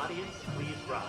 audience please rise?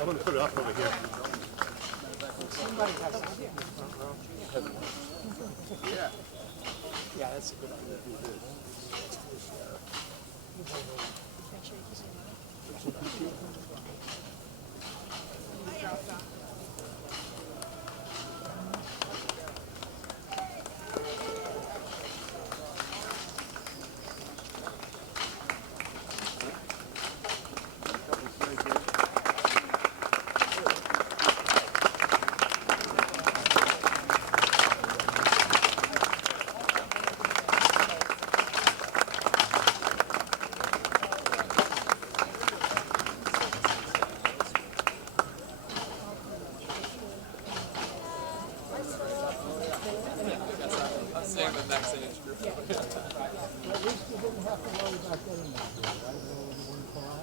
I'm going to put it up over here. Yeah, that's a good idea. Save the next age group. At least you didn't have to worry about getting that deal, right? You wouldn't pull out.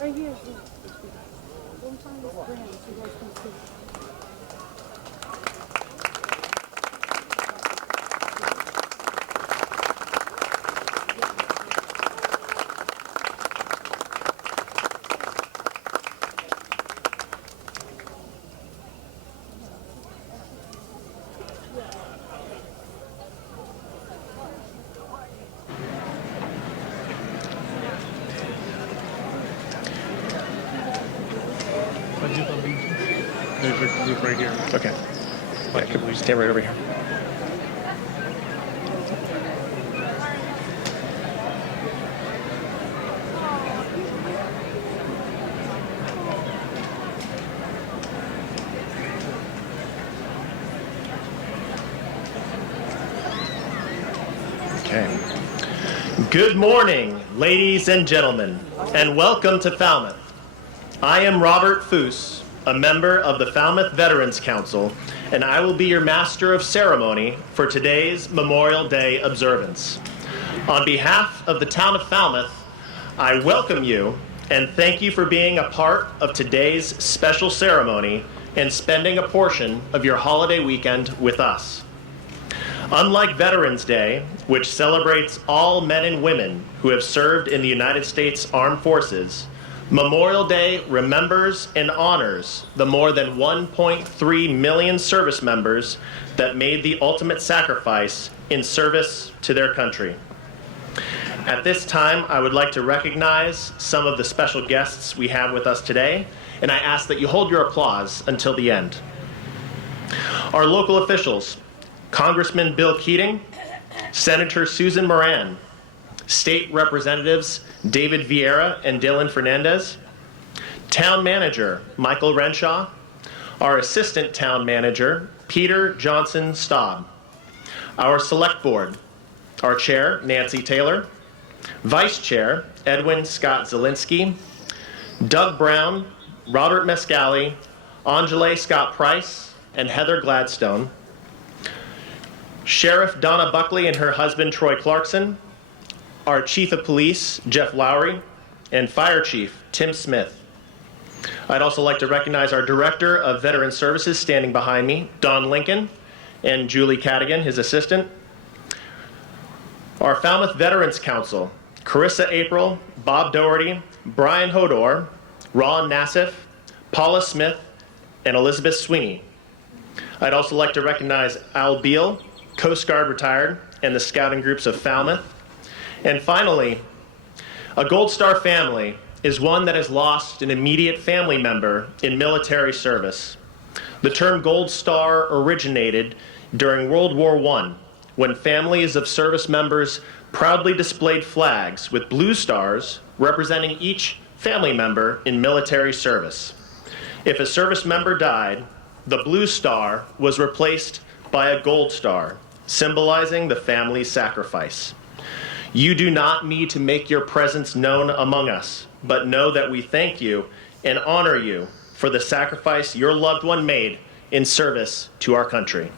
Right here. Don't find this brand so you guys can see. Pode ir pra There's a group right here. Okay. Yeah, stand right over here. Okay. Good morning, ladies and gentlemen, and welcome to Falmouth. I am Robert Foose, a member of the Falmouth Veterans Council, and I will be your master of ceremony for today's Memorial Day observance. On behalf of the town of Falmouth, I welcome you and thank you for being a part of today's special ceremony and spending a portion of your holiday weekend with us. Unlike Veterans Day, which celebrates all men and women who have served in the United States Armed Forces, Memorial Day remembers and honors the more than 1.3 million service members that made the ultimate sacrifice in service to their country. At this time, I would like to recognize some of the special guests we have with us today, and I ask that you hold your applause until the end. Our local officials: Congressman Bill Keating, Senator Susan Moran, State Representatives David Vieira and Dylan Fernandez, Town Manager Michael Renshaw, our Assistant Town Manager Peter Johnson Staub, our Select Board, our Chair Nancy Taylor, Vice Chair Edwin Scott Zielinski, Doug Brown, Robert Mescali, Angela Scott Price, and Heather Gladstone, Sheriff Donna Buckley and her husband Troy Clarkson, our Chief of Police Jeff Lowry, and Fire Chief Tim Smith. I'd also like to recognize our Director of Veteran Services standing behind me, Don Lincoln, and Julie Cadigan, his assistant. Our Falmouth Veterans Council, Carissa April, Bob Doherty, Brian Hodor, Ron Nassif, Paula Smith, and Elizabeth Sweeney. I'd also like to recognize Al Beal, Coast Guard retired, and the scouting groups of Falmouth. And finally, a Gold Star family is one that has lost an immediate family member in military service. The term Gold Star originated during World War I, when families of service members proudly displayed flags with blue stars representing each family member in military service. If a service member died, the blue star was replaced by a gold star, symbolizing the family's sacrifice. You do not need to make your presence known among us, but know that we thank you and honor you for the sacrifice your loved one made in service to our country.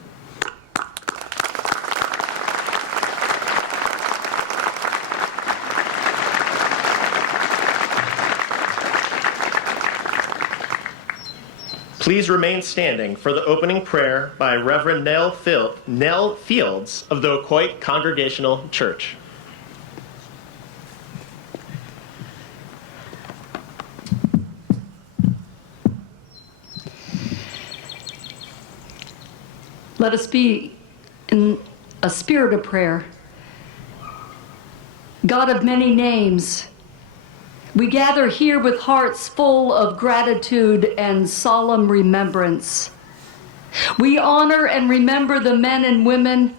Please remain standing for the opening prayer by Reverend Nell Fields of the Ocoit Congregational Church. Let us be in a spirit of prayer. God of many names, we gather here with hearts full of gratitude and solemn remembrance. We honor and remember the men and women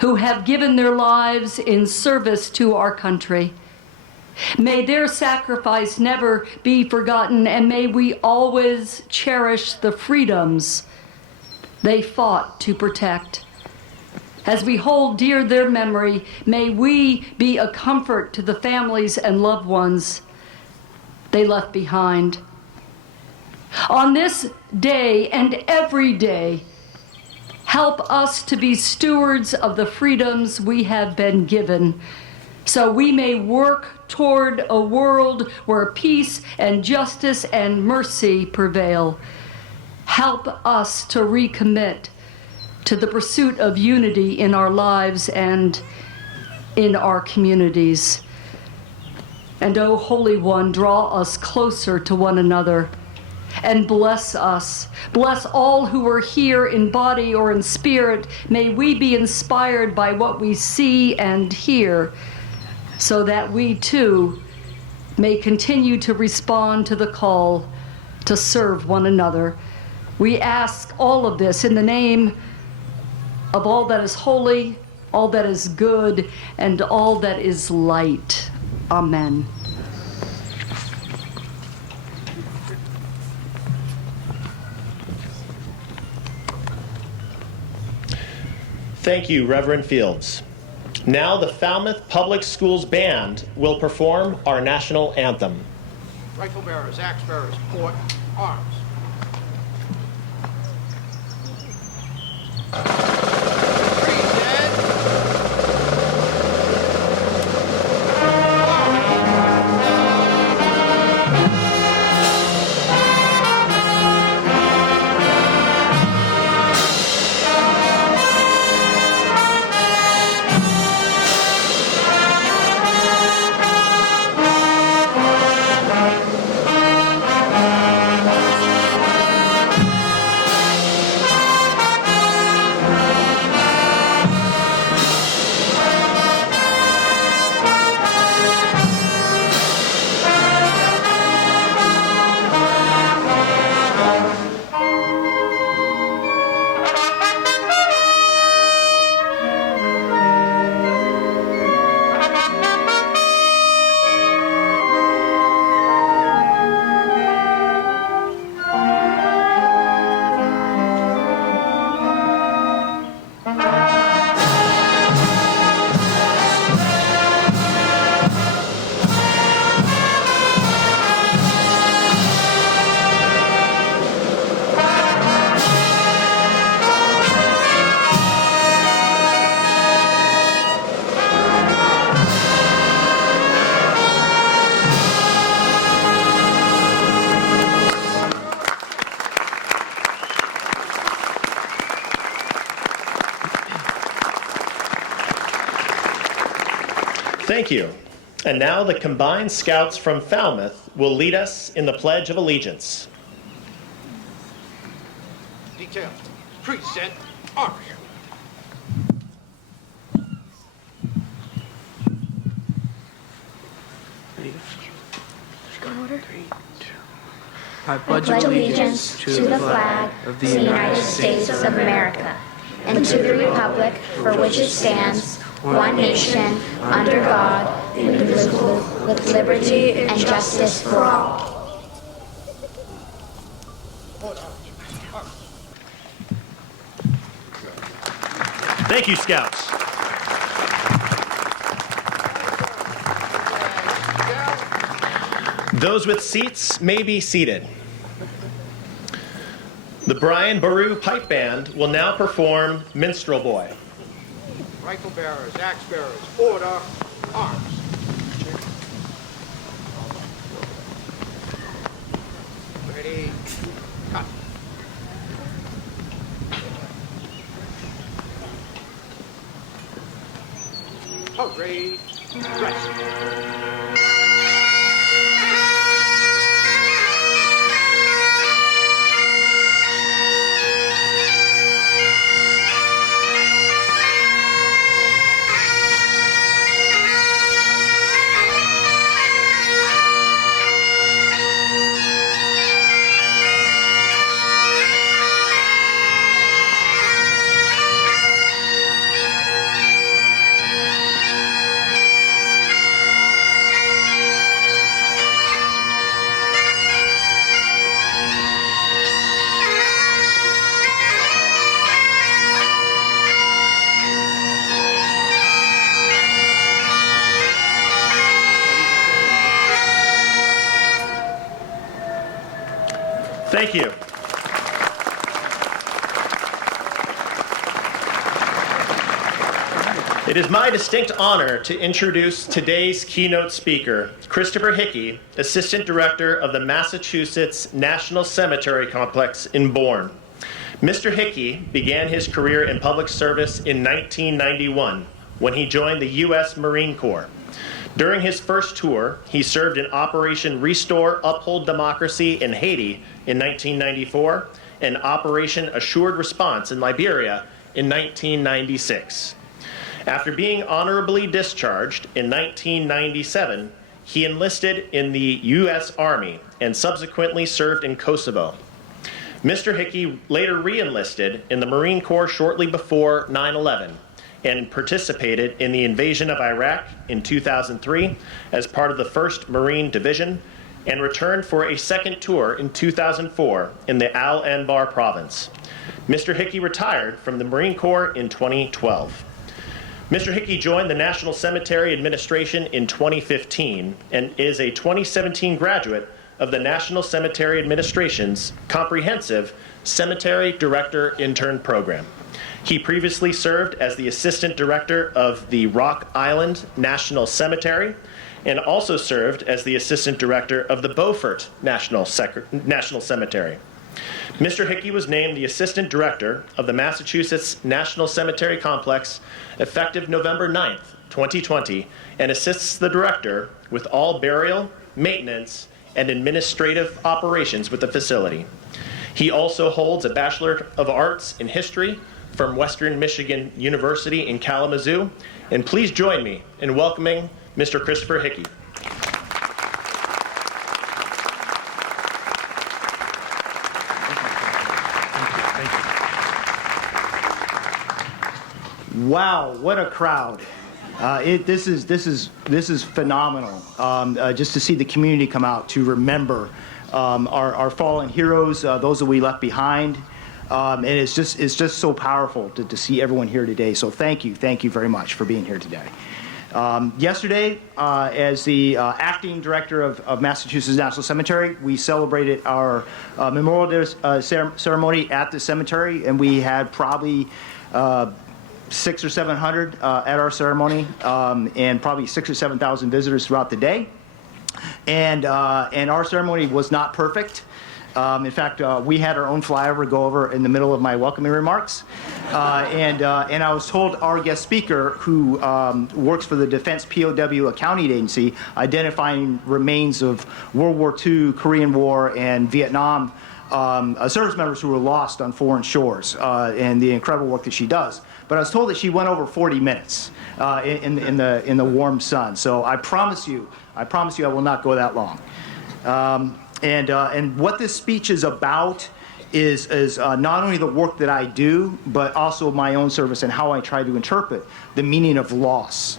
who have given their lives in service to our country. May their sacrifice never be forgotten, and may we always cherish the freedoms they fought to protect. As we hold dear their memory, may we be a comfort to the families and loved ones they left behind. On this day and every day, help us to be stewards of the freedoms we have been given, so we may work toward a world where peace and justice and mercy prevail. Help us to recommit to the pursuit of unity in our lives and in our communities. And, O Holy One, draw us closer to one another and bless us. Bless all who are here in body or in spirit. May we be inspired by what we see and hear, so that we too may continue to respond to the call to serve one another. We ask all of this in the name of all that is holy, all that is good, and all that is light. Amen. Thank you, Reverend Fields. Now the Falmouth Public Schools Band will perform our national anthem. Rifle bearers, axe bearers, port, arms. Thank you. And now the combined Scouts from Falmouth will lead us in the Pledge of Allegiance. Detail. Present arms. I pledge allegiance to the flag of the United States of America and to the republic for which it stands, one nation, under God, indivisible, with liberty and justice for all. Thank you, Scouts. Those with seats may be seated. The Brian Baru Pipe Band will now perform Minstrel Boy. Rifle bearers, axe bearers, order, arms. Ready, cut. Hooray, rest. Thank you. It is my distinct honor to introduce today's keynote speaker, Christopher Hickey, Assistant Director of the Massachusetts National Cemetery Complex in Bourne. Mr. Hickey began his career in public service in 1991 when he joined the U.S. Marine Corps. During his first tour, he served in Operation Restore Uphold Democracy in Haiti in 1994 and Operation Assured Response in Liberia in 1996. After being honorably discharged in 1997, he enlisted in the U.S. Army and subsequently served in Kosovo. Mr. Hickey later re-enlisted in the Marine Corps shortly before 9/11 and participated in the invasion of Iraq in 2003 as part of the 1st Marine Division, and returned for a second tour in 2004 in the Al Anbar province. Mr. Hickey retired from the Marine Corps in 2012. Mr. Hickey joined the National Cemetery Administration in 2015 and is a 2017 graduate of the National Cemetery Administration's Comprehensive Cemetery Director Intern Program. He previously served as the Assistant Director of the Rock Island National Cemetery and also served as the Assistant Director of the Beaufort National Cemetery. Mr. Hickey was named the Assistant Director of the Massachusetts National Cemetery Complex effective November 9th, 2020, and assists the Director with all burial, maintenance, and administrative operations with the facility. He also holds a Bachelor of Arts in History from Western Michigan University in Kalamazoo. And please join me in welcoming Mr. Christopher Hickey. Wow, what a crowd. This is phenomenal. Just to see the community come out to remember our fallen heroes, those that we left behind. And it's just so powerful to see everyone here today. So thank you very much for being here today. Yesterday, as the acting director of Massachusetts National Cemetery, we celebrated our Memorial Day ceremony at the cemetery, and we had probably 600 or 700 at our ceremony, and probably 6,000 or 7,000 visitors throughout the day. And our ceremony was not perfect. In fact, we had our own flyover go over in the middle of my welcoming remarks. And I was told our guest speaker, who works for the Defense POW Accounting Agency, identifying remains of World War II, Korean War, and Vietnam service members who were lost on foreign shores, and the incredible work that she does. But I was told that she went over 40 minutes in the warm sun. So I promise you I will not go that long. And what this speech is about is not only the work that I do, but also my own service and how I try to interpret the meaning of loss,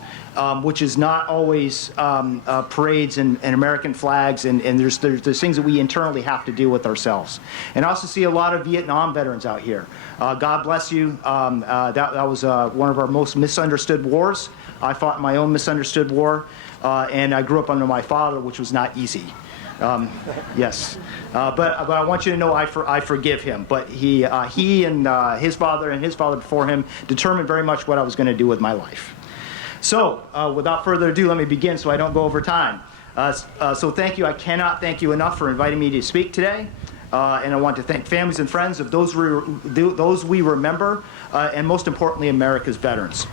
which is not always parades and American flags, and there's things that we internally have to deal with ourselves. And I also see a lot of Vietnam veterans out here. God bless you. That was one of our most misunderstood wars. I fought in my own misunderstood war, and I grew up under my father, which was not easy. Yes, but I want you to know I forgive him. But he and his father before him determined very much what I was going to do with my life. So without further ado, let me begin so I don't go over time. So thank you. I cannot thank you enough for inviting me to speak today. And I want to thank families and friends of those we remember, and most importantly, America's veterans.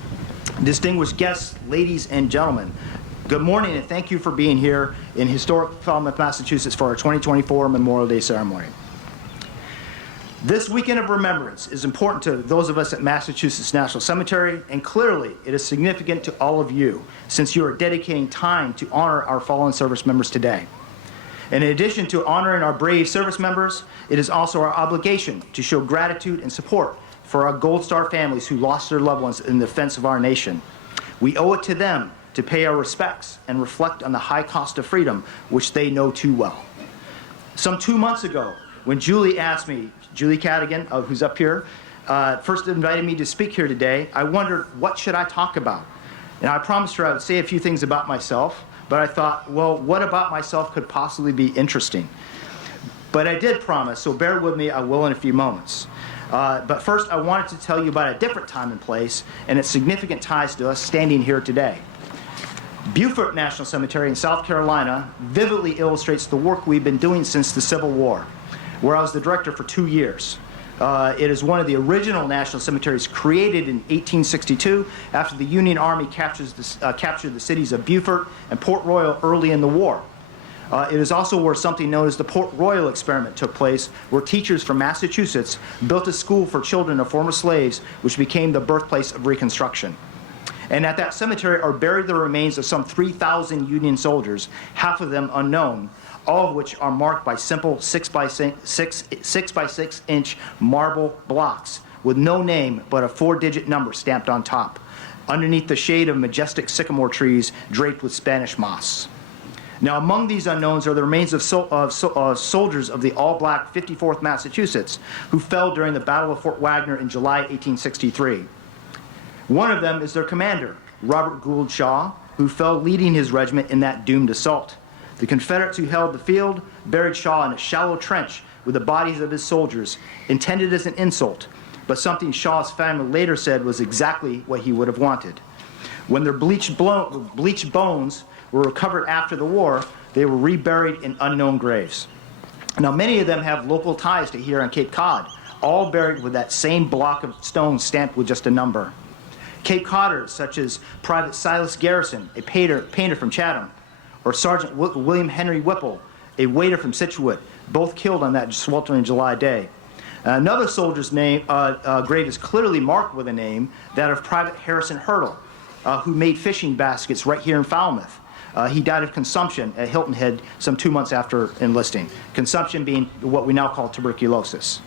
Distinguished guests, ladies and gentlemen, good morning, and thank you for being here in historic Falmouth, Massachusetts for our 2024 Memorial Day ceremony. This weekend of remembrance is important to those of us at Massachusetts National Cemetery, and clearly it is significant to all of you, since you are dedicating time to honor our fallen service members today. And in addition to honoring our brave service members, it is also our obligation to show gratitude and support for our Gold Star families who lost their loved ones in the defense of our nation. We owe it to them to pay our respects and reflect on the high cost of freedom, which they know too well. Some 2 months ago, when Julie asked me, Julie Cadigan, who's up here, first invited me to speak here today, I wondered, what should I talk about? And I promised her I would say a few things about myself, but I thought, well, what about myself could possibly be interesting? But I did promise, so bear with me, I will in a few moments. But first, I wanted to tell you about a different time and place and its significant ties to us standing here today. Beaufort National Cemetery in South Carolina vividly illustrates the work we've been doing since the Civil War, where I was the director for 2 years. It is one of the original national cemeteries created in 1862 after the Union Army captured the cities of Beaufort and Port Royal early in the war. It is also where something known as the Port Royal experiment took place, where teachers from Massachusetts built a school for children of former slaves, which became the birthplace of Reconstruction. And at that cemetery are buried the remains of some 3,000 Union soldiers, half of them unknown, all of which are marked by simple 6 by 6 inch marble blocks with no name but a 4-digit number stamped on top, underneath the shade of majestic sycamore trees draped with Spanish moss. Now, among these unknowns are the remains of soldiers of the all-black 54th Massachusetts who fell during the Battle of Fort Wagner in July 1863. One of them is their commander, Robert Gould Shaw, who fell leading his regiment in that doomed assault. The Confederates who held the field buried Shaw in a shallow trench with the bodies of his soldiers, intended as an insult, but something Shaw's family later said was exactly what he would have wanted. When their bleached bones were recovered after the war, they were reburied in unknown graves. Now, many of them have local ties to here on Cape Cod, all buried with that same block of stone stamped with just a number. Cape Codders, such as Private Silas Garrison, a painter from Chatham, or Sergeant William Henry Whipple, a waiter from Scituate, both killed on that sweltering July day. Another soldier's grave is clearly marked with a name, that of Private Harrison Hurdle, who made fishing baskets right here in Falmouth. He died of consumption at Hilton Head some 2 months after enlisting, consumption being what we now call tuberculosis.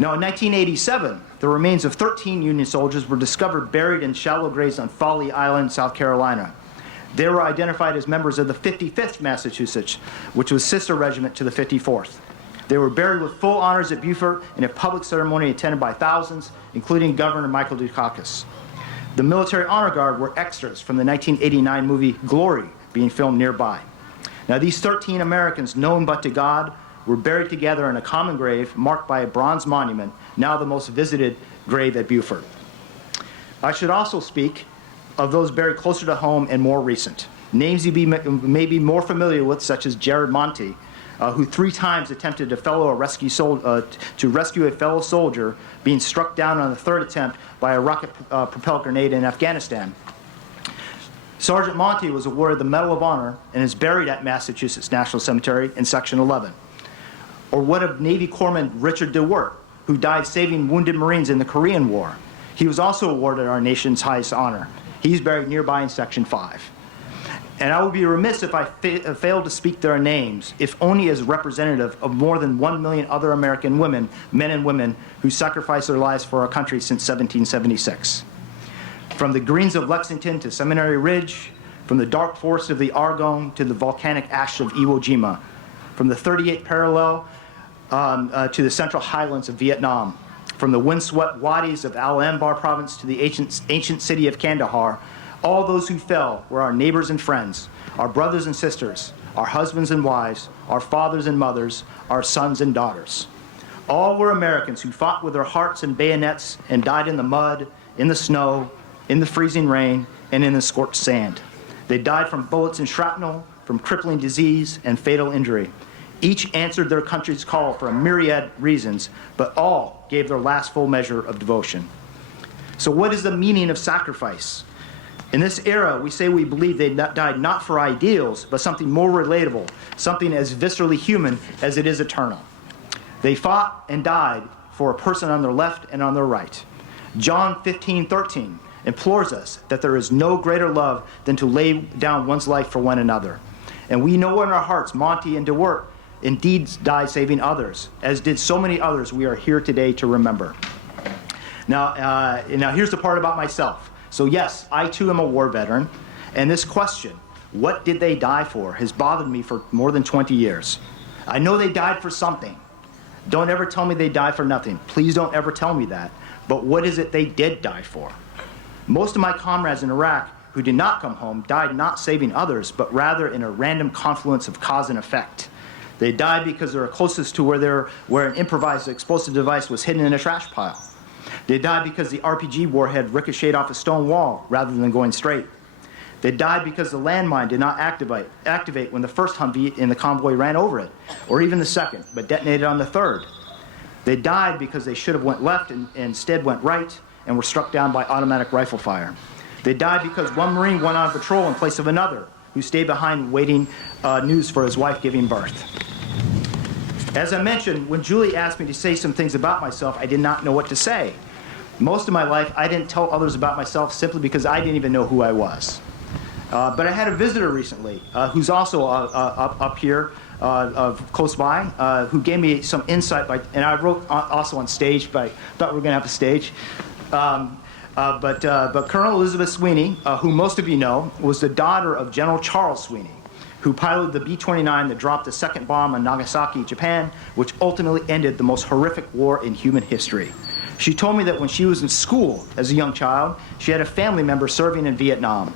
Now, in 1987, the remains of 13 Union soldiers were discovered buried in shallow graves on Folly Island, South Carolina. They were identified as members of the 55th Massachusetts, which was sister regiment to the 54th. They were buried with full honors at Beaufort in a public ceremony attended by thousands, including Governor Michael Dukakis. The Military Honor Guard were extras from the 1989 movie Glory, being filmed nearby. Now, these 13 Americans, known but to God, were buried together in a common grave marked by a bronze monument, now the most visited grave at Beaufort. I should also speak of those buried closer to home and more recent. Names you may be more familiar with, such as Jared Monty, who 3 times attempted to rescue a fellow soldier, being struck down on the 3rd attempt by a rocket-propelled grenade in Afghanistan. Sergeant Monty was awarded the Medal of Honor and is buried at Massachusetts National Cemetery in Section 11. Or what of Navy Corpsman Richard DeWert, who died saving wounded Marines in the Korean War. He was also awarded our nation's highest honor. He's buried nearby in Section 5. And I would be remiss if I failed to speak their names, if only as representative of more than 1 million other American women, men and women, who sacrificed their lives for our country since 1776. From the Greens of Lexington to Seminary Ridge, from the dark forests of the Argonne to the volcanic ash of Iwo Jima, from the 38th parallel to the central highlands of Vietnam, from the windswept wadis of Al Anbar province to the ancient city of Kandahar, all those who fell were our neighbors and friends, our brothers and sisters, our husbands and wives, our fathers and mothers, our sons and daughters. All were Americans who fought with their hearts and bayonets and died in the mud, in the snow, in the freezing rain, and in the scorched sand. They died from bullets and shrapnel, from crippling disease and fatal injury. Each answered their country's call for a myriad reasons, but all gave their last full measure of devotion. So what is the meaning of sacrifice? In this era, we say we believe they died not for ideals, but something more relatable, something as viscerally human as it is eternal. They fought and died for a person on their left and on their right. John 15:13 implores us that there is no greater love than to lay down one's life for one another. And we know in our hearts Monty and DeWert indeed died saving others, as did so many others we are here today to remember. Now here's the part about myself. So yes, I too am a war veteran, and this question, what did they die for, has bothered me for more than 20 years. I know they died for something. Don't ever tell me they died for nothing. Please don't ever tell me that. But what is it they did die for? Most of my comrades in Iraq who did not come home died not saving others, but rather in a random confluence of cause and effect. They died because they were closest to where an improvised explosive device was hidden in a trash pile. They died because the RPG warhead ricocheted off a stone wall rather than going straight. They died because the landmine did not activate when the first Humvee in the convoy ran over it, or even the second, but detonated on the third. They died because they should have went left and instead went right and were struck down by automatic rifle fire. They died because one Marine went on patrol in place of another, who stayed behind waiting news for his wife giving birth. As I mentioned, when Julie asked me to say some things about myself, I did not know what to say. Most of my life, I didn't tell others about myself simply because I didn't even know who I was. But I had a visitor recently who's also up here, close by, who gave me some insight. And I wrote also on stage, but I thought we were going to have a stage. But Colonel Elizabeth Sweeney, who most of you know, was the daughter of General Charles Sweeney, who piloted the B-29 that dropped the second bomb on Nagasaki, Japan, which ultimately ended the most horrific war in human history. She told me that when she was in school as a young child, she had a family member serving in Vietnam.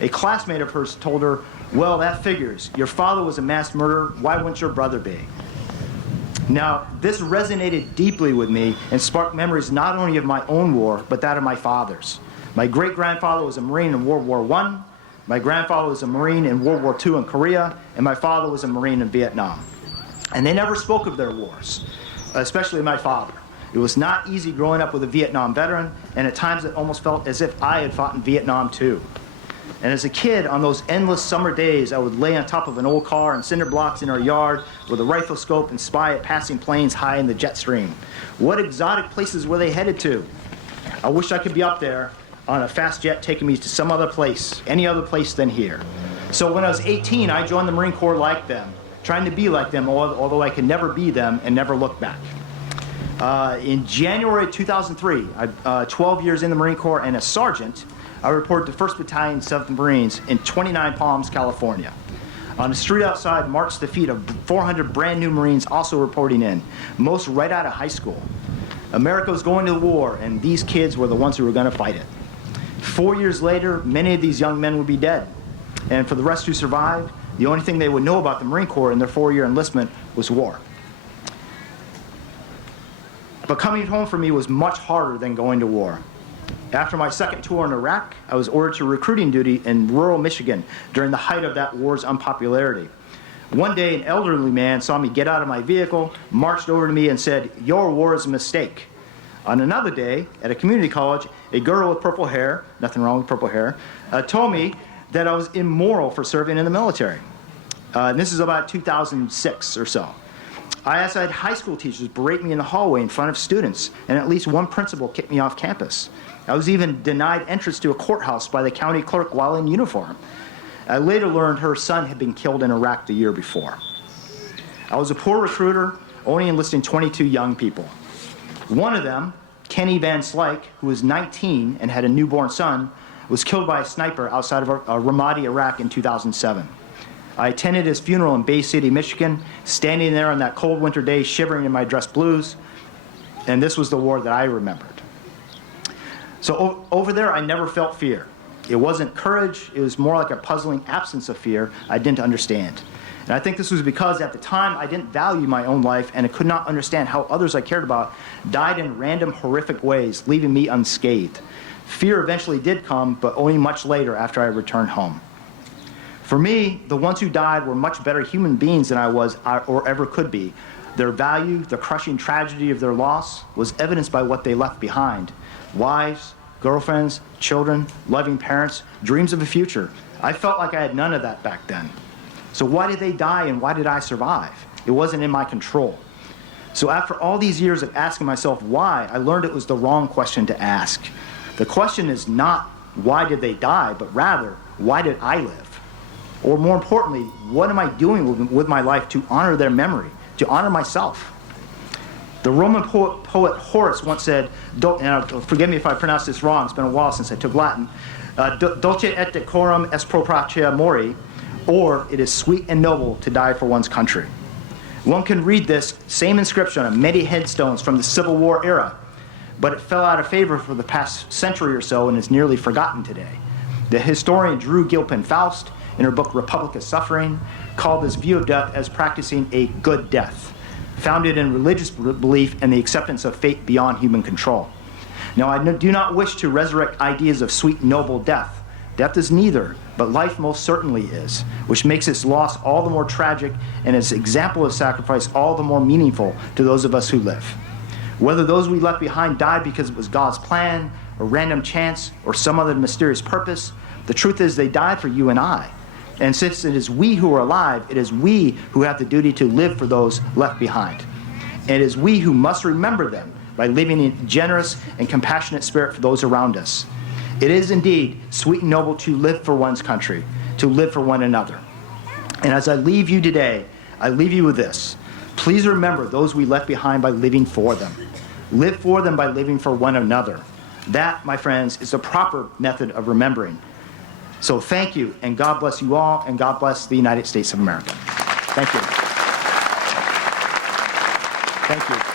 A classmate of hers told her, "Well, that figures. Your father was a mass murderer. Why wouldn't your brother be?" Now, this resonated deeply with me and sparked memories not only of my own war, but that of my father's. My great-grandfather was a Marine in World War I. My grandfather was a Marine in World War II in Korea, and my father was a Marine in Vietnam. And they never spoke of their wars, especially my father. It was not easy growing up with a Vietnam veteran, and at times it almost felt as if I had fought in Vietnam too. And as a kid, on those endless summer days, I would lay on top of an old car and cinder blocks in our yard with a rifle scope and spy at passing planes high in the jet stream. What exotic places were they headed to? I wish I could be up there on a fast jet taking me to some other place, any other place than here. So when I was 18, I joined the Marine Corps like them, trying to be like them, although I could never be them and never look back. In January 2003, 12 years in the Marine Corps and a sergeant, I reported to 1st Battalion, 7th Marines in 29 Palms, California. On the street outside marched the feet of 400 brand new Marines also reporting in, most right out of high school. America was going to war, and these kids were the ones who were going to fight it. 4 years later, many of these young men would be dead. And for the rest who survived, the only thing they would know about the Marine Corps in their 4-year enlistment was war. But coming home for me was much harder than going to war. After my second tour in Iraq, I was ordered to recruiting duty in rural Michigan during the height of that war's unpopularity. One day, an elderly man saw me get out of my vehicle, marched over to me and said, "Your war is a mistake." On another day, at a community college, a girl with purple hair, nothing wrong with purple hair, told me that I was immoral for serving in the military. And this is about 2006 or so. I also had high school teachers berate me in the hallway in front of students, and at least one principal kicked me off campus. I was even denied entrance to a courthouse by the county clerk while in uniform. I later learned her son had been killed in Iraq the year before. I was a poor recruiter, only enlisting 22 young people. One of them, Kenny Van Slyke, who was 19 and had a newborn son, was killed by a sniper outside of Ramadi, Iraq in 2007. I attended his funeral in Bay City, Michigan, standing there on that cold winter day, shivering in my dress blues, and this was the war that I remembered. So over there, I never felt fear. It wasn't courage, it was more like a puzzling absence of fear I didn't understand. And I think this was because at the time I didn't value my own life and I could not understand how others I cared about died in random, horrific ways, leaving me unscathed. Fear eventually did come, but only much later after I returned home. For me, the ones who died were much better human beings than I was or ever could be. Their value, the crushing tragedy of their loss, was evidenced by what they left behind. Wives, girlfriends, children, loving parents, dreams of a future. I felt like I had none of that back then. So why did they die and why did I survive? It wasn't in my control. So after all these years of asking myself why, I learned it was the wrong question to ask. The question is not why did they die, but rather, why did I live? Or more importantly, what am I doing with my life to honor their memory, to honor myself? The Roman poet Horace once said, forgive me if I pronounce this wrong, it's been a while since I took Latin, dulce et decorum est pro patria mori, or it is sweet and noble to die for one's country. One can read this same inscription on many headstones from the Civil War era, but it fell out of favor for the past century or so and is nearly forgotten today. The historian Drew Gilpin Faust, in her book Republic of Suffering, called this view of death as practicing a good death, founded in religious belief and the acceptance of fate beyond human control. Now, I do not wish to resurrect ideas of sweet, noble death. Death is neither, but life most certainly is, which makes its loss all the more tragic and its example of sacrifice all the more meaningful to those of us who live. Whether those we left behind died because it was God's plan, or random chance, or some other mysterious purpose, the truth is they died for you and I. And since it is we who are alive, it is we who have the duty to live for those left behind. And it is we who must remember them by living in a generous and compassionate spirit for those around us. It is indeed sweet and noble to live for one's country, to live for one another. And as I leave you today, I leave you with this. Please remember those we left behind by living for them. Live for them by living for one another. That, my friends, is the proper method of remembering. So thank you, and God bless you all, and God bless the United States of America. Thank you. Thank you.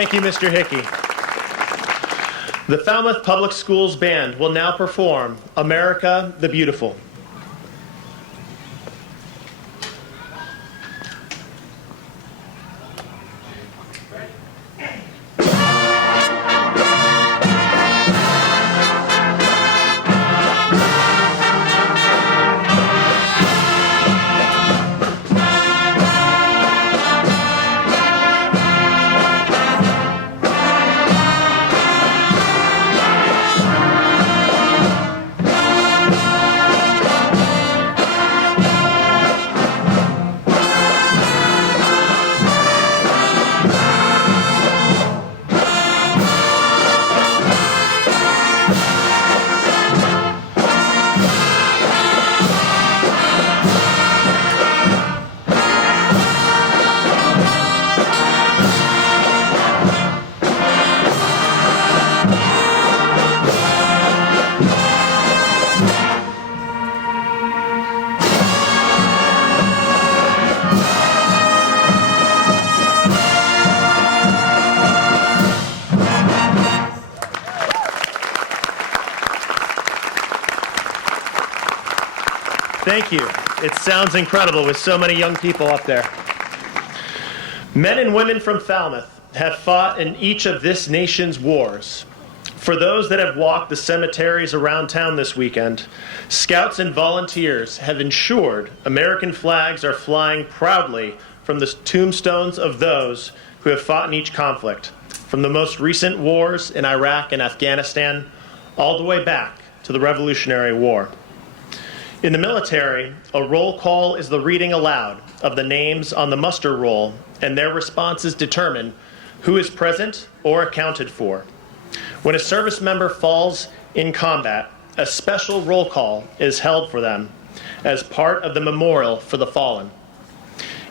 Thank you, Mr. Hickey. The Falmouth Public Schools Band will now perform America the Beautiful. Thank you. It sounds incredible with so many young people up there. Men and women from Falmouth have fought in each of this nation's wars. For those that have walked the cemeteries around town this weekend, scouts and volunteers have ensured American flags are flying proudly from the tombstones of those who have fought in each conflict, from the most recent wars in Iraq and Afghanistan, all the way back to the Revolutionary War. In the military, a roll call is the reading aloud of the names on the muster roll, and their responses determine who is present or accounted for. When a service member falls in combat, a special roll call is held for them as part of the memorial for the fallen.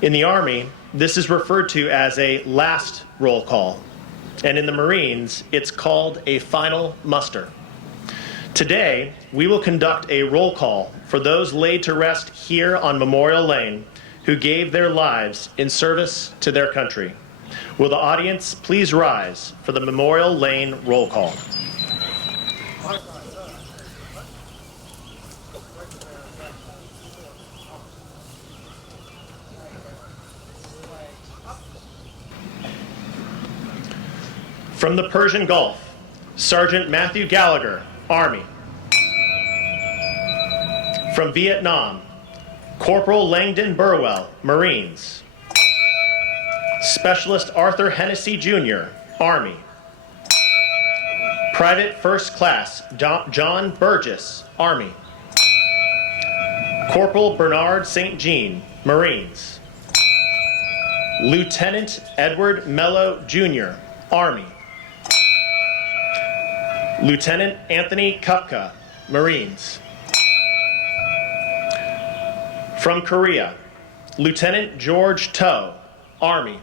In the Army, this is referred to as a last roll call, and in the Marines, it's called a final muster. Today, we will conduct a roll call for those laid to rest here on Memorial Lane who gave their lives in service to their country. Will the audience please rise for the Memorial Lane roll call? From the Persian Gulf, Sergeant Matthew Gallagher, Army. From Vietnam, Corporal Langdon Burwell, Marines. Specialist Arthur Hennessy Jr., Army. Private First Class John Burgess, Army. Corporal Bernard St. Jean, Marines. Lieutenant Edward Mello Jr., Army. Lieutenant Anthony Kupka, Marines. From Korea, Lieutenant George To, Army.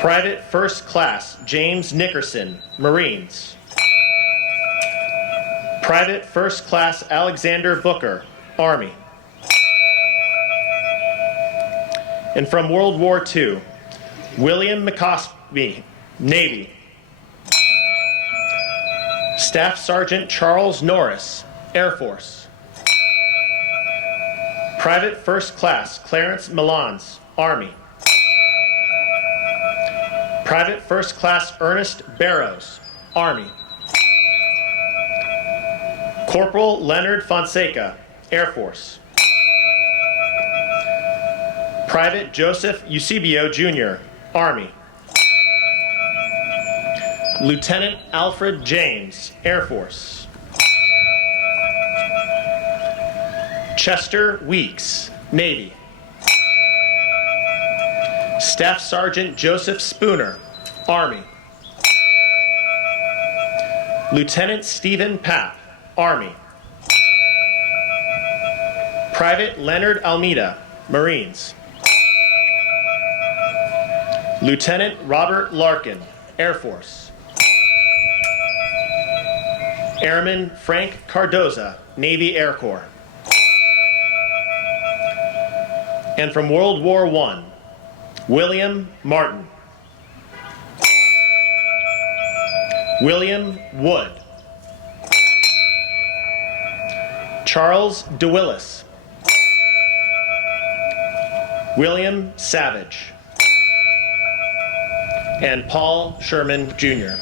Private First Class James Nickerson, Marines. Private First Class Alexander Booker, Army. And from World War II, William McCosby, Navy. Staff Sergeant Charles Norris, Air Force. Private First Class Clarence Milans, Army. Private First Class Ernest Barrows, Army. Corporal Leonard Fonseca, Air Force. Private Joseph Eusebio Jr., Army. Lieutenant Alfred James, Air Force. Chester Weeks, Navy. Staff Sergeant Joseph Spooner, Army. Lieutenant Stephen Papp, Army. Private Leonard Almeida, Marines. Lieutenant Robert Larkin, Air Force. Airman Frank Cardoza, Navy Air Corps. And from World War I, William Martin. William Wood. Charles DeWillis. William Savage. And Paul Sherman, Jr.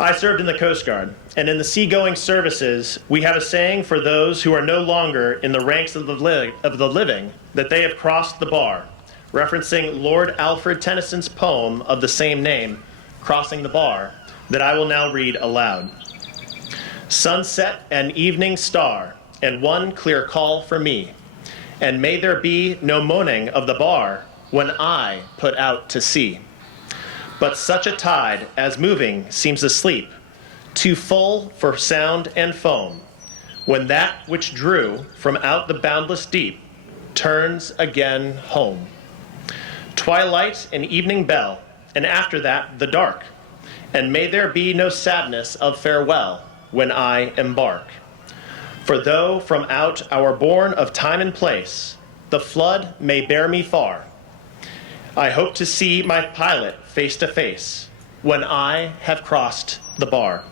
I served in the Coast Guard, and in the seagoing services, we have a saying for those who are no longer in the ranks of the living that they have crossed the bar, referencing Lord Alfred Tennyson's poem of the same name, Crossing the Bar, that I will now read aloud. Sunset and evening star, and one clear call for me, and may there be no moaning of the bar when I put out to sea. But such a tide as moving seems asleep, too full for sound and foam, when that which drew from out the boundless deep turns again home. Twilight and evening bell, and after that the dark, and may there be no sadness of farewell when I embark. For though from out our bourne of time and place the flood may bear me far, I hope to see my pilot face to face when I have crossed the bar.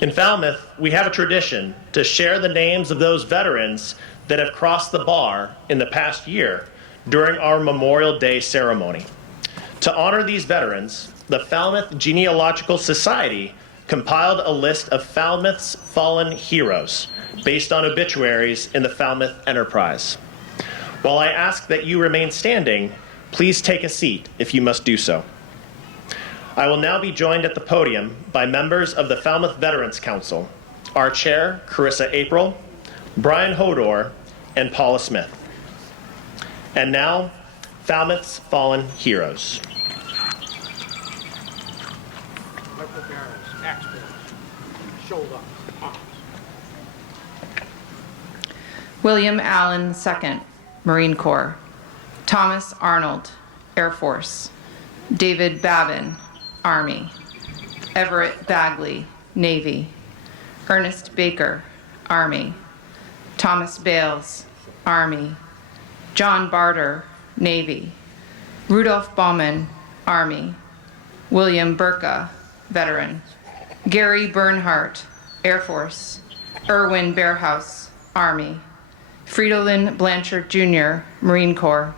In Falmouth, we have a tradition to share the names of those veterans that have crossed the bar in the past year during our Memorial Day ceremony. To honor these veterans, the Falmouth Genealogical Society compiled a list of Falmouth's fallen heroes based on obituaries in the Falmouth Enterprise. While I ask that you remain standing, please take a seat if you must do so. I will now be joined at the podium by members of the Falmouth Veterans Council, our chair, Carissa April, Brian Hodor, and Paula Smith. And now, Falmouth's fallen heroes. Rifle bearers, axe bearers, shoulder, arms. William Allen II, Marine Corps. Thomas Arnold, Air Force. David Babin, Army. Everett Bagley, Navy. Ernest Baker, Army. Thomas Bales, Army. John Barter, Navy. Rudolph Baumann, Army. William Burka, veteran. Gary Bernhardt, Air Force. Erwin Bearhouse, Army. Fridolin Blanchard Jr., Marine Corps.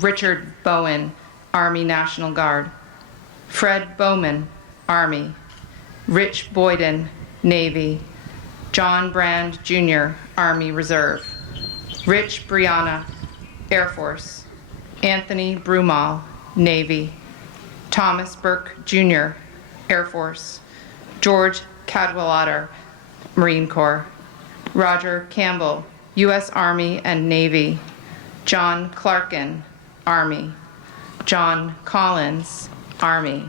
Richard Bowen, Army National Guard. Fred Bowman, Army. Rich Boyden, Navy. John Brand Jr., Army Reserve. Rich Brianna, Air Force. Anthony Brumal, Navy. Thomas Burke Jr., Air Force. George Cadwallader, Marine Corps. Roger Campbell, U.S. Army and Navy. John Clarkin, Army. John Collins, Army.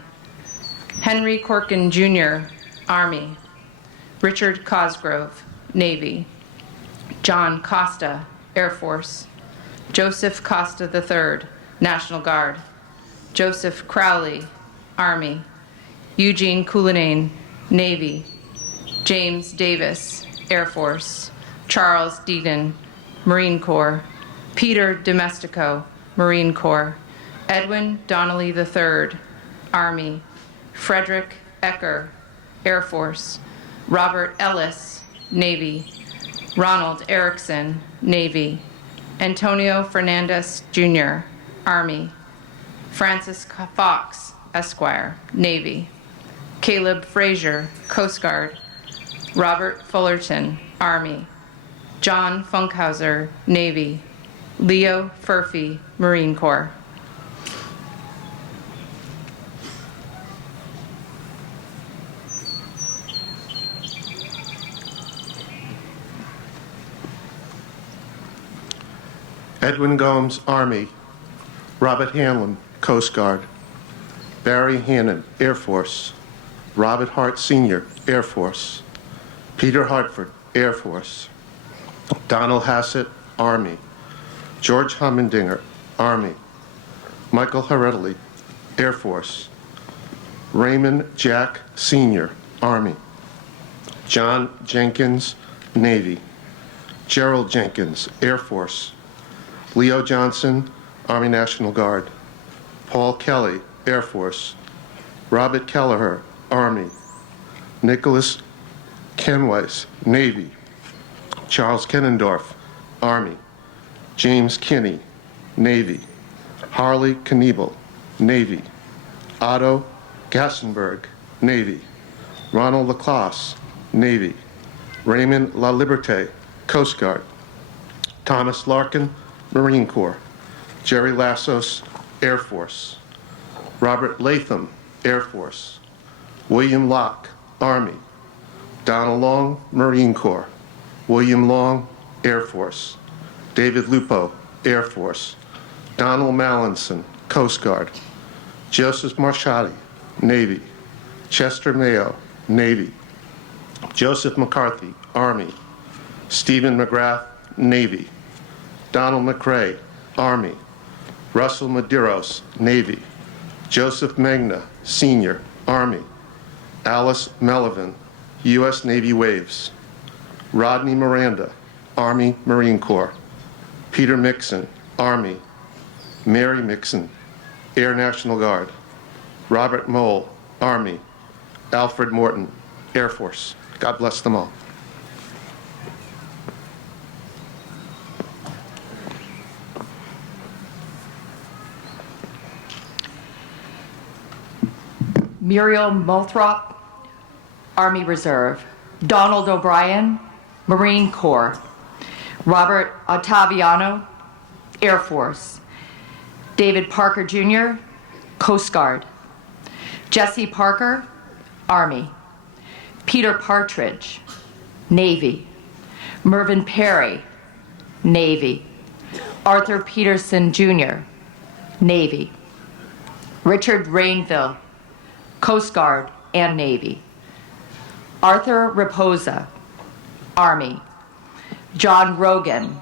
Henry Corkin Jr., Army. Richard Cosgrove, Navy. John Costa, Air Force. Joseph Costa III, National Guard. Joseph Crowley, Army. Eugene Cullinane, Navy. James Davis, Air Force. Charles Deaton, Marine Corps. Peter Domestico, Marine Corps. Edwin Donnelly III, Army. Frederick Ecker, Air Force. Robert Ellis, Navy. Ronald Erickson, Navy. Antonio Fernandez Jr., Army. Francis Fox, Esquire, Navy. Caleb Frazier, Coast Guard. Robert Fullerton, Army. John Funkhauser, Navy. Leo Furphy, Marine Corps. Edwin Gomes, Army. Robert Hanlon, Coast Guard. Barry Hannon, Air Force. Robert Hart Sr., Air Force. Peter Hartford, Air Force. Donald Hassett, Army. George Hummendinger, Army. Michael Heredley, Air Force. Raymond Jack Sr., Army. John Jenkins, Navy. Gerald Jenkins, Air Force. Leo Johnson, Army National Guard. Paul Kelly, Air Force. Robert Kelleher, Army. Nicholas Kenweiss, Navy. Charles Kennendorf, Army. James Kinney, Navy. Harley Kniebel, Navy. Otto Gassenberg, Navy. Ronald Laclasse, Navy. Raymond La Liberté, Coast Guard. Thomas Larkin, Marine Corps. Jerry Lassos, Air Force. Robert Latham, Air Force. William Locke, Army. Donald Long, Marine Corps. William Long, Air Force. David Lupo, Air Force. Donald Mallinson, Coast Guard. Joseph Marchati, Navy. Chester Mayo, Navy. Joseph McCarthy, Army. Stephen McGrath, Navy. Donald McRae, Army. Russell Medeiros, Navy. Joseph Magna, Sr., Army. Alice Melvin, U.S. Navy Waves. Rodney Miranda, Army Marine Corps. Peter Mixon, Army. Mary Mixon, Air National Guard. Robert Mole, Army. Alfred Morton, Air Force. God bless them all. Muriel Moulthrop, Army Reserve. Donald O'Brien, Marine Corps. Robert Ottaviano, Air Force. David Parker Jr., Coast Guard. Jesse Parker, Army. Peter Partridge, Navy. Mervyn Perry, Navy. Arthur Peterson Jr., Navy. Richard Rainville, Coast Guard and Navy. Arthur Raposa, Army. John Rogan,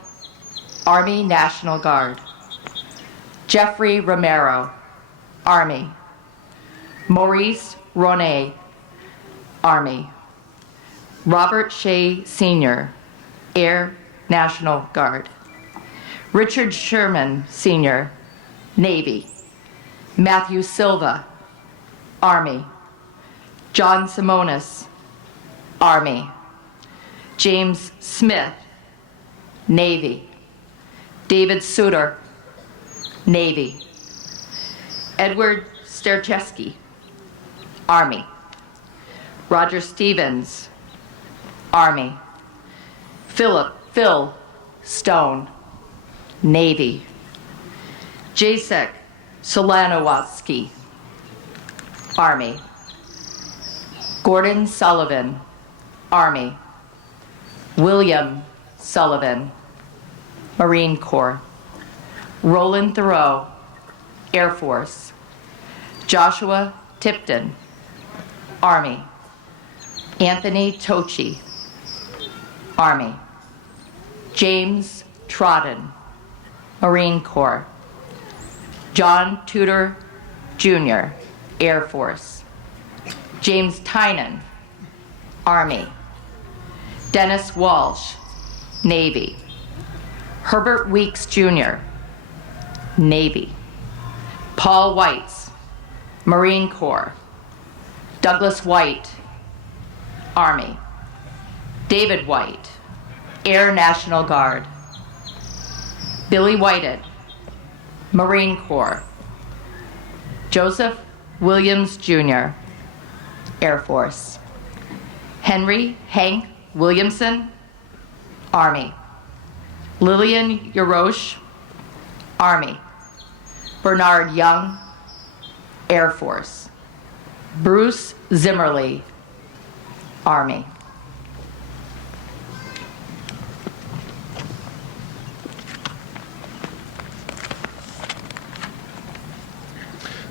Army National Guard. Jeffrey Romero, Army. Maurice Ronay, Army. Robert Shea Sr., Air National Guard. Richard Sherman Sr., Navy. Matthew Silva, Army. John Simonis, Army. James Smith, Navy. David Suter, Navy. Edward Sterczewski, Army. Roger Stevens, Army. Phil Stone, Navy. Jacek Solanowatsky, Army. Gordon Sullivan, Army. William Sullivan, Marine Corps. Roland Thoreau, Air Force. Joshua Tipton, Army. Anthony Tochi, Army. James Trodden, Marine Corps. John Tudor Jr., Air Force. James Tynan, Army. Dennis Walsh, Navy. Herbert Weeks Jr., Navy. Paul Weitz, Marine Corps. Douglas White, Army. David White, Air National Guard. Billy Whited, Marine Corps. Joseph Williams Jr., Air Force. Henry Hank Williamson, Army. Lillian Yarosh, Army. Bernard Young, Air Force. Bruce Zimmerly, Army.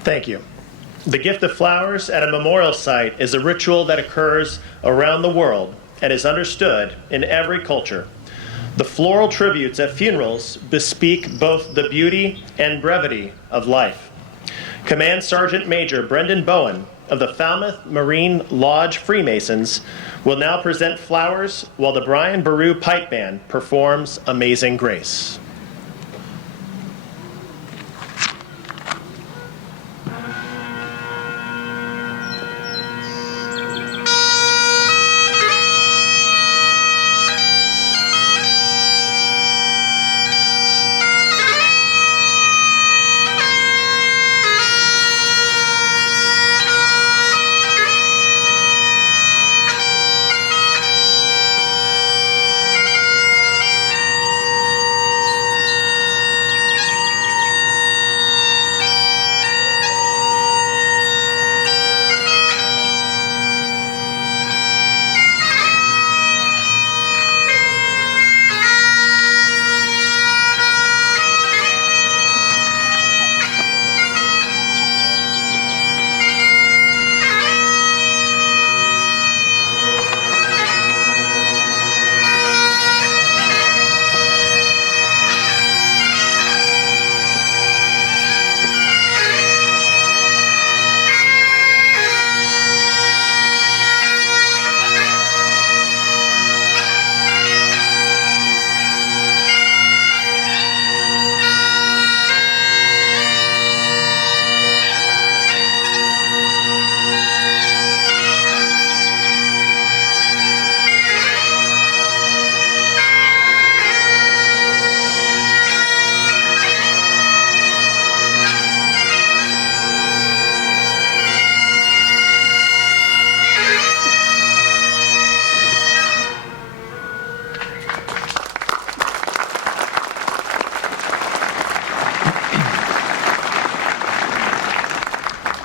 Thank you. The gift of flowers at a memorial site is a ritual that occurs around the world and is understood in every culture. The floral tributes at funerals bespeak both the beauty and brevity of life. Command Sergeant Major Brendan Bowen of the Falmouth Marine Lodge Freemasons will now present flowers while the Brian Boru Pipe Band performs Amazing Grace.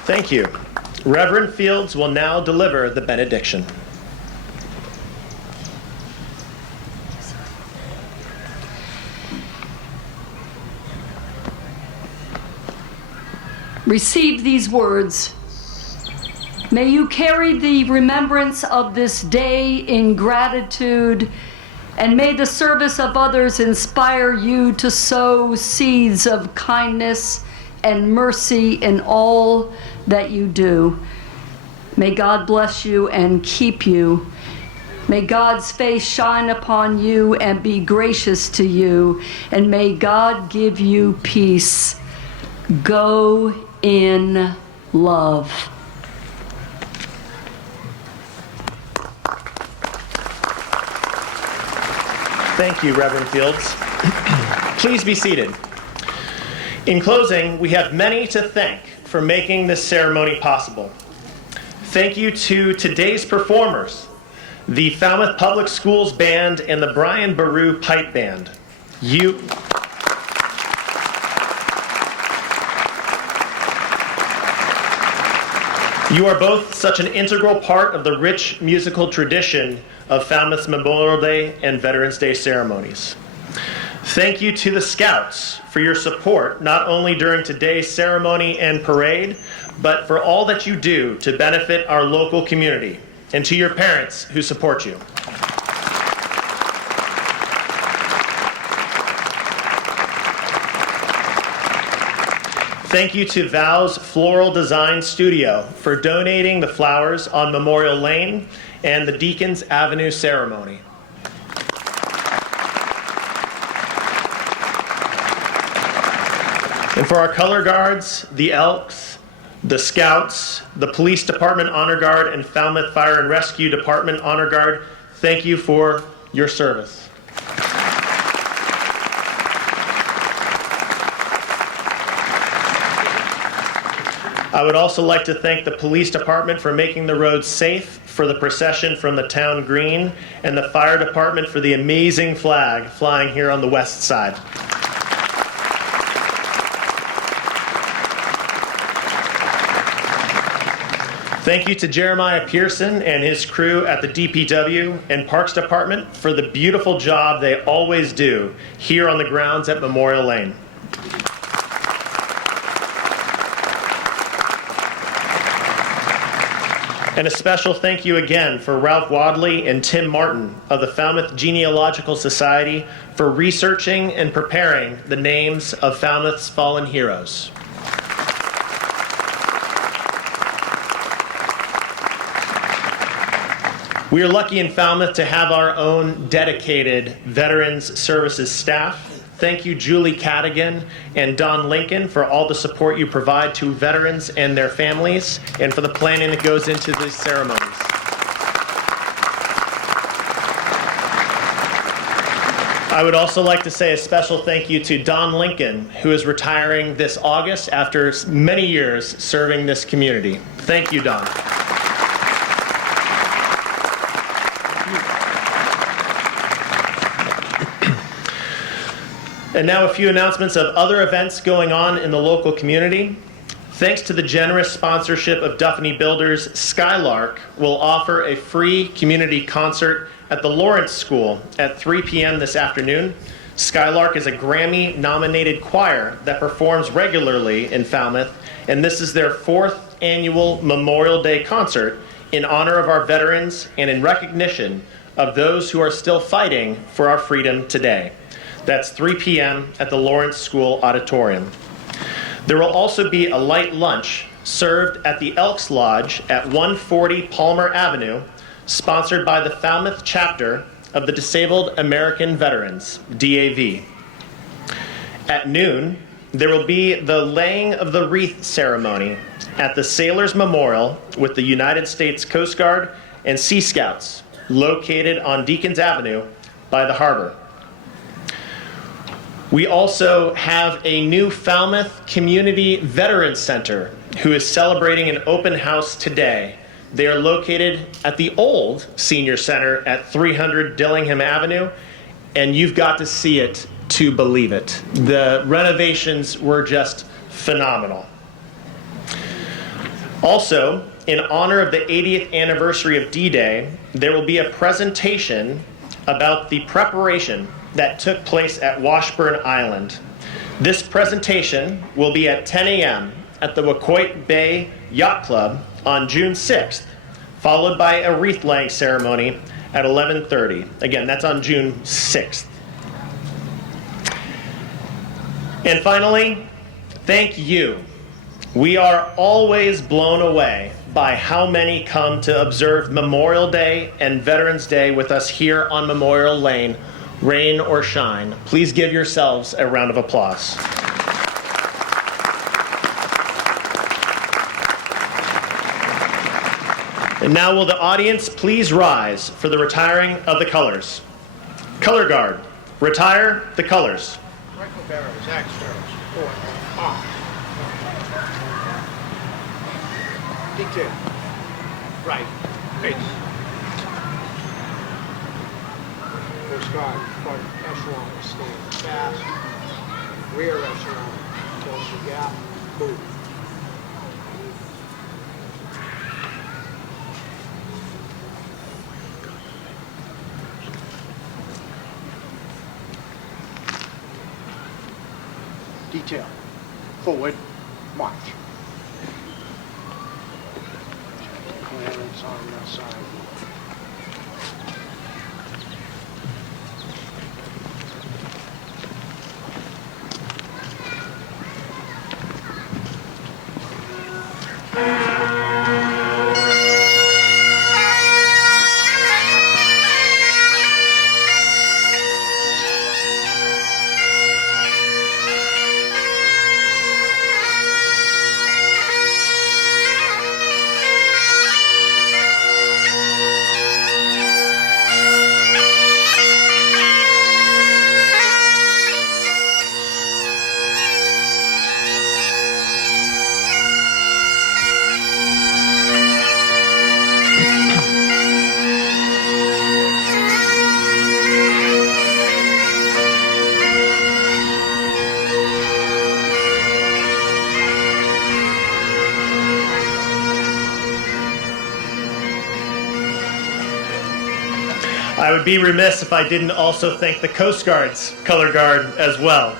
Thank you. Reverend Fields will now deliver the benediction. Receive these words. May you carry the remembrance of this day in gratitude, and may the service of others inspire you to sow seeds of kindness and mercy in all that you do. May God bless you and keep you. May God's face shine upon you and be gracious to you, and may God give you peace. Go in love. Thank you, Reverend Fields. Please be seated. In closing, we have many to thank for making this ceremony possible. Thank you to today's performers, the Falmouth Public Schools Band and the Brian Boru Pipe Band. You are both such an integral part of the rich musical tradition of Falmouth's Memorial Day and Veterans Day ceremonies. Thank you to the Scouts for your support, not only during today's ceremony and parade, but for all that you do to benefit our local community, and to your parents who support you. Thank you to Val's Floral Design Studio for donating the flowers on Memorial Lane and the Deacons Avenue ceremony. And for our color guards, the Elks, the Scouts, the Police Department Honor Guard, and Falmouth Fire and Rescue Department Honor Guard, thank you for your service. I would also like to thank the Police Department for making the roads safe for the procession from the town green, and the fire department for the amazing flag flying here on the west side. Thank you to Jeremiah Pearson and his crew at the DPW and Parks Department for the beautiful job they always do here on the grounds at Memorial Lane. And a special thank you again for Ralph Wadley and Tim Martin of the Falmouth Genealogical Society for researching and preparing the names of Falmouth's fallen heroes. We are lucky in Falmouth to have our own dedicated Veterans Services staff. Thank you, Julie Cadigan and Don Lincoln, for all the support you provide to veterans and their families, and for the planning that goes into these ceremonies. I would also like to say a special thank you to Don Lincoln, who is retiring this August after many years serving this community. Thank you, Don. And now a few announcements of other events going on in the local community. Thanks to the generous sponsorship of Duffney Builders, Skylark will offer a free community concert at the Lawrence School at 3 p.m. this afternoon. Skylark is a Grammy-nominated choir that performs regularly in Falmouth, and this is their 4th annual Memorial Day concert in honor of our veterans and in recognition of those who are still fighting for our freedom today. That's 3 p.m. at the Lawrence School Auditorium. There will also be a light lunch served at the Elks Lodge at 140 Palmer Avenue, sponsored by the Falmouth chapter of the Disabled American Veterans, DAV. At noon, there will be the laying of the wreath ceremony at the Sailors Memorial with the United States Coast Guard and Sea Scouts, located on Deacons Avenue by the harbor. We also have a new Falmouth Community Veterans Center who is celebrating an open house today. They are located at the old Senior Center at 300 Dillingham Avenue, and you've got to see it to believe it. The renovations were just phenomenal. Also, in honor of the 80th anniversary of D-Day, there will be a presentation about the preparation that took place at Washburn Island. This presentation will be at 10 a.m. at the Wacoit Bay Yacht Club on June 6th, followed by a wreath-laying ceremony at 11:30. Again, that's on June 6th. And finally, thank you. We are always blown away by how many come to observe Memorial Day and Veterans Day with us here on Memorial Lane, rain or shine. Please give yourselves a round of applause. And now will the audience please rise for the retiring of the colors. Color Guard, retire the colors. Rifle bearers, axe bearers, order, arms. Detail. Right, face. Coast Guard, front echelon, stand fast. Rear echelon, close the gap, move. Detail. Forward, march. Clearance on that side. I would be remiss if I didn't also thank the Coast Guard's color guard as well.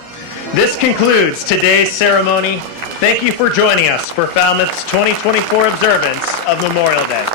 This concludes today's ceremony. Thank you for joining us for Falmouth's 2024 observance of Memorial Day.